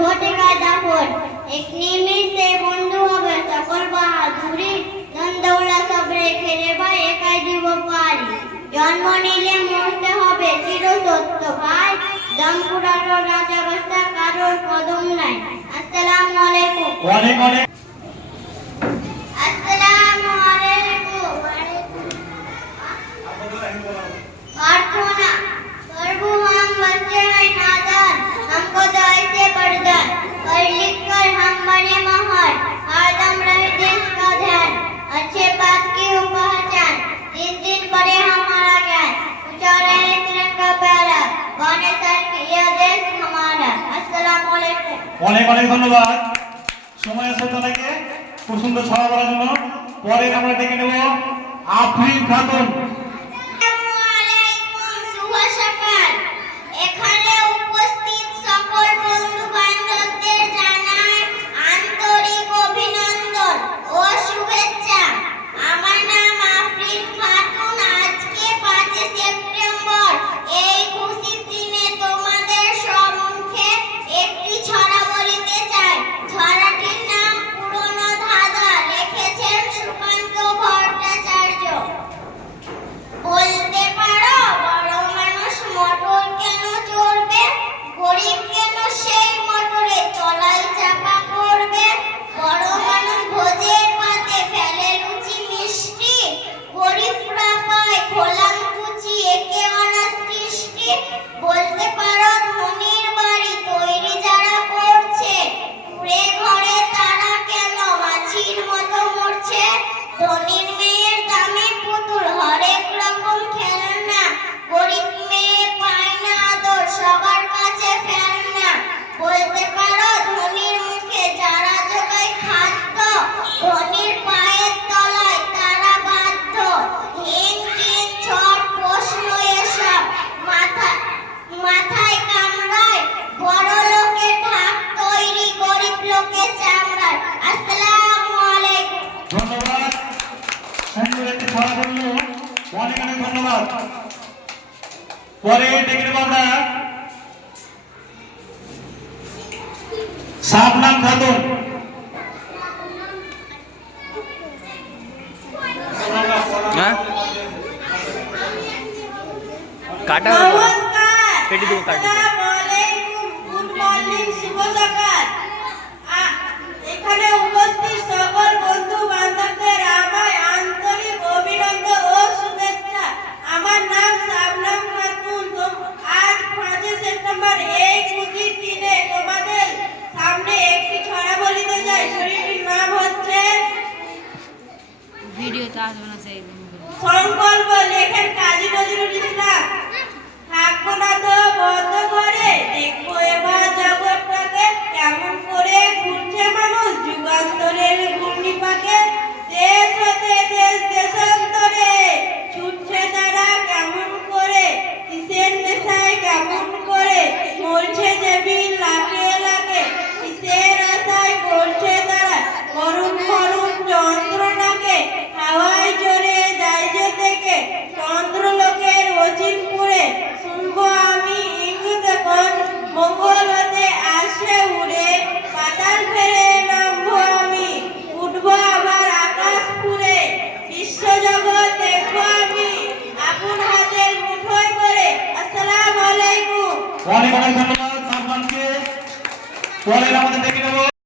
ঘটিকা দাফন এক নিমিষে বন্ধু হবে সকল বাহাদুরি ধন দৌলা সব রেখে রে ভাই একাই দিব পারি জন্ম নিলে মরতে হবে চির সত্য ভাই দম পুরানো রাজা বাদশা কারোর কদম নাই আসসালামু আলাইকুম আসসালামু আলাইকুম प्रार्थना प्रभु हम बच्चे हैं नादान हमको दया से वरदान पढ़ लिख कर हम बने महान हरदम रहे देश का ध्यान अच्छे बात की हो पहचान दिन दिन बढ़े हमारा ज्ञान ऊंचा रहे तिरंगा प्यारा बने सर यह देश हमारा अस्सलाम वालेकुम অনেক অনেক ধন্যবাদ সময় আছে তাদেরকে খুব সুন্দর ছড়া বলার জন্য পরে আমরা ডেকে নেব আফরিন খাতুন এখানে উপস্থিত সকল বন্ধু বান্ধবদের জানাই আন্তরিক অভিনন্দন ও শুভেচ্ছা আমার নাম আফরিন খাতুন আজকে 5 সেপ্টেম্বর এই খুশির দিনে তোমাদের সম্মুখে একটি ছড়া বলিতে চাই ছড়াটির নাম পুরনো ধাঁধা লিখেছেন সুকান্ত ভট্টাচার্য বলতে পারো বড় মানুষ মোটর কেন চড়বে গরিব কেন সেই মোটরে তলায় চাপা পড়বে বড় মানুষ ভোজের পাতে ফেলে রুচি মিষ্টি গরিবরা পায় খোলাম কুচি একে অনার সৃষ্টি বলতে পারো ধনির বাড়ি তৈরি যারা করছে কুড়ে ঘরে তারা কেন মাছির মতো মরছে ধনির মেয়ের দামি পুতুল হরেক রকম খেলনা গরিব মেয়ে পায় না আদর সবার কাছে ফেলনা বলতে পারো ধনির মুখে যারা জোগায় খাদ্য ধনির পায়ের তলায় তারা বাধ্য হিন টিন ছট প্রশ্ন এসব মাথায় কামড়ায় বড় লোকে ঠাক তৈরি গরিব লোকে চামড়ায় আসসালামু আলাইকুম ধন্যবাদ সুন্দর একটি ছড়া বলল অনেক অনেক ধন্যবাদ পরে ডেকে নেব আমরা শাবনাম খাতুন কাটা পেটি দেবো কাটি গুড মর্নিং শুভ সকাল এখানে উপস্থিত সকল বন্ধু বান্ধবদের আমার আন্তরিক অভিনন্দন ও শুভেচ্ছা আমার নাম শাবনাম খাতুন আজ 5 সেপ্টেম্বর এই খুশির দিনে তোমাদের সামনে একটি ছড়া বলিতে চাই ছড়াটির নাম হচ্ছে ভিডিওতে আসবে না সেই সংকল্প লেখেন কাজী নজরুল ইসলাম থাকবো না তো বন্ধ করে দেখবো এবার জগৎটাকে কেমন করে ঘুরছে মানুষ যুগান্তরের ঘূর্ণিপাকে দেশ হতে দেশ দেশান্তরে ছুটছে তারা কেমন করে কিসের নেশায় কেমন করে মরছে যে বিল লাখে লাখে কিসের আশায় করছে তারা মরুন মরুন যন্ত্রণাকে হাওয়ায় জোরে যায় যে থেকে চন্দ্রলোকের অচিনপুরে শুনবো আমি ইঙ্গিত কোন মঙ্গল হতে আসে উড়ে পাতাল ফেরে নামবো আমি উঠবো আবার আকাশ পুরে বিশ্বজগৎ দেখবো আমি আপন হাতের মুঠোয় করে আসসালামু আলাইকুম অনেক অনেক ধন্যবাদ শাবনামকে পরে আমাদের